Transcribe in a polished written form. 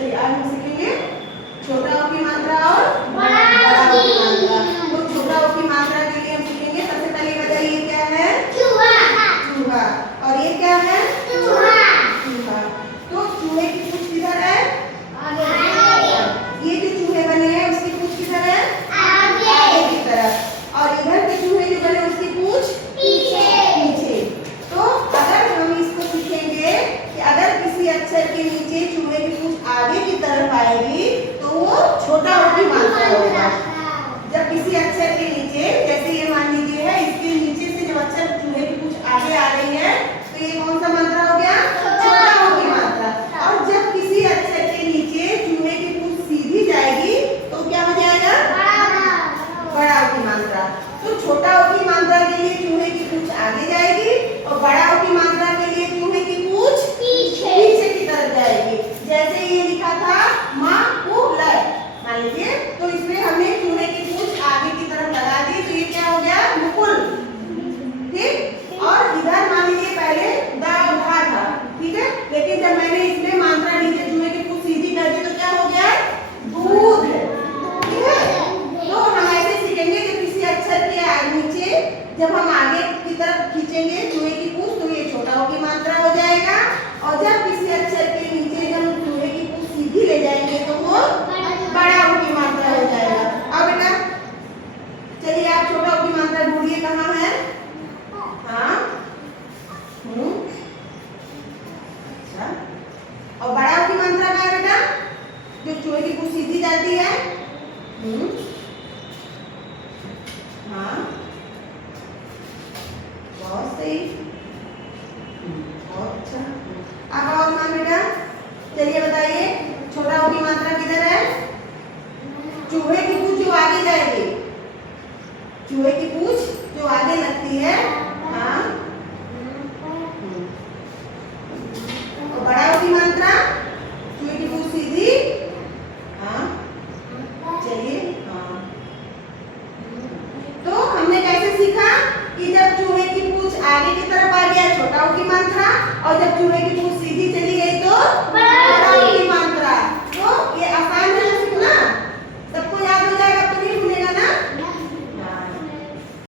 चलिए आज हम सीखेंगे छोटा ओ की मात्रा और बड़ा ओ की मात्रा। तो छोटा ओ की मात्रा के लिए हम सीखेंगे सबसे पहले बताइए क्या है? चूहा। चूहा। और ये क्या है? चूहा। चूहा। तो चूहे की पूंछ किधर है? आगे। ये जो चूहे बने हैं उसकी पूंछ किधर है? आगे। आगे की तरफ। और इधर के चूहे जो बने उसकी पूंछ पीछे। पीछे। तो अगर हम इसको सीखेंगे कि अगर किसी अक्षर के नीचे चूहे की पूंछ आगे की तरफ आएगी तो वो छोटा ओ की मात्रा होगा। जब किसी अक्षर के नीचे, जैसे ये मान लीजिए है, इसके नीचे से जब अक्षर चूहे की पूंछ आगे आ रही है तो ये कौन सा मात्रा हो गया? छोटा ओ की मात्रा। और जब किसी अक्षर के नीचे चूहे की पूंछ सीधी जाएगी तो क्या हो जाएगा? बड़ा ओ की मात्रा। तो छोटा ओ की मात्रा के लिए चूहे की पूंछ आगे जाएगी और बड़ा ओ की मात्रा के लिए चूहे की पूंछ पीछे की तरफ जाएगी। जैसे ये लिखा था माकुलर, मान लीजिए, तो इसमें हमने चूहे की पूंछ आगे की तरफ लगा दी तो ये क्या हो गया? मुकुल। ठीक। और इधर मान लीजिए पहले दा उठा था, ठीक है, लेकिन जब मैंने इसमें मात्रा नीचे चूहे की पूंछ सीधी कर दी तो क्या हो गया? दूध। ठीक है। तो हम ऐसे सीखेंगे कि किसी अक्षर के नीचे जब हम आगे की तरफ खींचेंगे चूहे की पूंछ तो ये छोटा ओ की मात्रा हो जाएगा, और जब किसी अक्षर के नीचे जब हम चूहे की पूंछ सीधी ले जाएंगे तो वो बड़ा ओ की मात्रा हो जाएगा। अब बेटा चलिए आप छोटा ओ की मात्रा ढूंढिए कहाँ है? हाँ। अच्छा। और बड़ा ओ की मात्रा कहाँ है बेटा? जो चूहे की पूंछ सीधी जाती है। हाँ, बहुत सही, बहुत अच्छा। अब और मान बेटा चलिए बताइए छोटा ओ की मात्रा किधर है? चूहे की पूंछ जो आगे जाएगी, चूहे की पूंछ जो आगे लगती है। हाँ। और बड़ा ओ की मात्रा चूहे की पूंछ सीधी। हाँ, चलिए। हाँ, तो हमने कैसे सीखा कि जब चूहे की पूंछ आगे की तरफ आ गया छोटा ओ की मात्रा, और जब चूहे की पूंछ